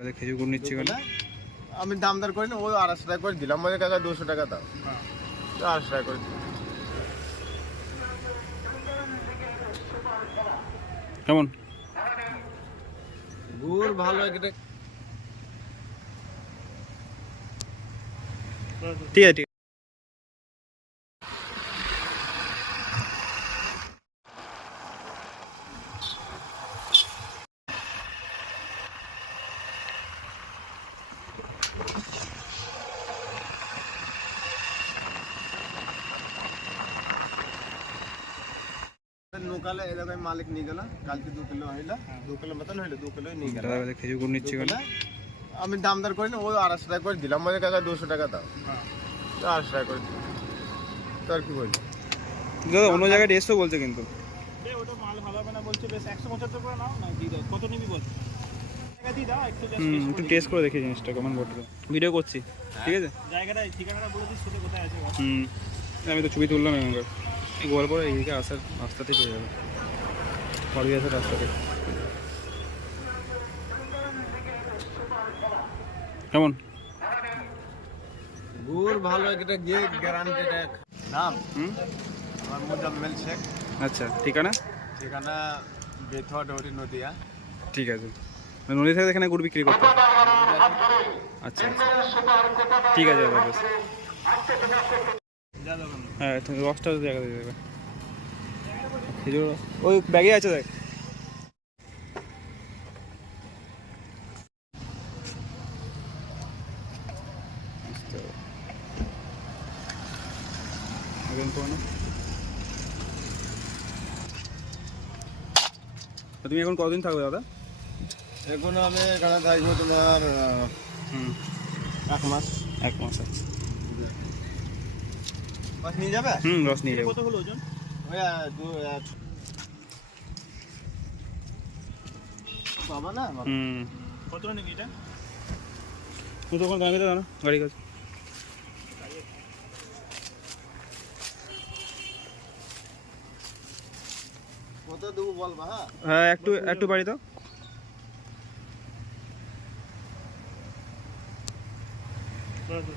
খেজুর গুড় নিচ্ছি কেন? আমি দামদার করি না, ও 250 টাকা করে দিলাম। আমাদের কাকা 200 টাকা দাও, 250 টাকা করে দিলাম। কেমন গুড় ভালো একটা। ঠিক আছে, ঠিক আছে। নৌকালে এরকম মালিক নিয়ে গেল কালকে 2 কিলো হইলো, 2 কিলো মতন হইলো, 2 কিলো নিয়ে গেল। দাদা খেজুর গুড় নিচ্ছি কেন? আমি দামদার করি না, ও 250 টাকা করে দিলাম। আমাদের কাকা 200 টাকা দাও, 250 টাকা করে দিলাম। তো আর কি বলবো দাদা, অন্য জায়গায় টেস্টও বলছে কিন্তু। ওটা মাল ভালো হবে না বলছে, বেশ 175 করে নাও না, দিয়ে দাও। কত নিবি বল, টাকা দিয়ে দাও, একটু একটু টেস্ট করে দেখি জিনিসটা কেমন বলতে। ভিডিও করছি, ঠিক আছে? জায়গাটা ঠিকানাটা বলে দিস, সেটা কোথায় আছে। আমি তো ছবি তুললাম এখানকার। এই গোয়াল পরে এইদিকে আসার রাস্তাতেই পেয়ে যাবে, বাড়ি আসার রাস্তাতে। কেমন গুড় ভালো একটা গ্যারান্টেড নাম। আমার মোজাম্মেল শেখ। আচ্ছা, ঠিকানা? ঠিকানা বেথুয়া ডৌরি নদিয়া। ঠিক আছে, নদী থেকে এখানে গুড় বিক্রি করতে হবে। আচ্ছা আচ্ছা, ঠিক আছে দাদা, বেশ। হ্যাঁ, রসটা জায়গা দিয়ে দেবে। খেজুর রস ওই ব্যাগে আছে, দেখ। তুমি এখন কতদিন থাকবে দাদা? এখন আমি এখানে থাকবো তোমার 1 মাস। 1 মাস। আচ্ছা, রস নিয়ে যাবে? রস নিয়ে যাবো। কত হলো ওজন? ওই বাবা না কত নিবি এটা? তুই তখন দাঁড়িয়ে দাঁড়ানো গাড়ি কাছে। কত দেবো বলবা? হ্যাঁ, একটু একটু বাড়ি দাও।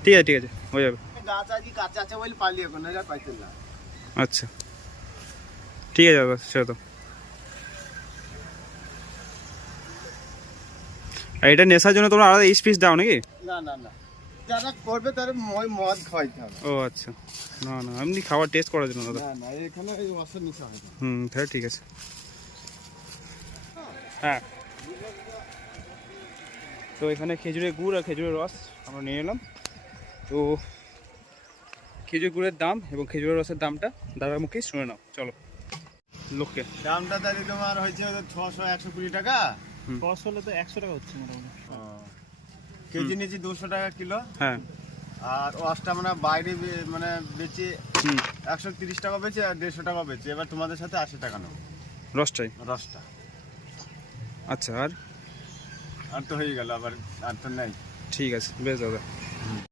ঠিক আছে, ঠিক আছে, হয়ে যাবে। গাছ আজকে কাঁচা আছে বলে পালিয়ে এখন না পাইছিল না। আচ্ছা, ঠিক আছে দাদা, সেটা তো। আর এটা নেশার জন্য তোমরা আলাদা পিস দাও নাকি? না না না, যারা করবে তার মদ খাওয়াইতে হবে। ও আচ্ছা, না না, এমনি খাবার টেস্ট করার জন্য দাদা। না না, এখানে এই রসের নিচে হবে। তাহলে ঠিক আছে। হ্যাঁ, তো এখানে খেজুরের গুড় আর খেজুরের রস আমরা নিয়ে এলাম। তো খেজুর গুড়ের দাম এবং খেজুরের রসের দামটা দাদার মুখে শুনে নাও, চলো। লোককে দামটা তাহলে তোমার হয়েছে 600-120 টাকা। 100 হলে তো 100 টাকা হচ্ছে মোটামুটি। কেজি নিয়েছি 200 টাকা কিলো। হ্যাঁ, আর রসটা মানে বাইরে মানে বেচে 130 টাকা বেচে আর 150 টাকা বেচে। এবার তোমাদের সাথে 80 টাকা নেবো রসটাই। রসটা। আচ্ছা, আর তো হয়ে গেল, আবার আর তো নেই। ঠিক আছে, বেশ দাদা।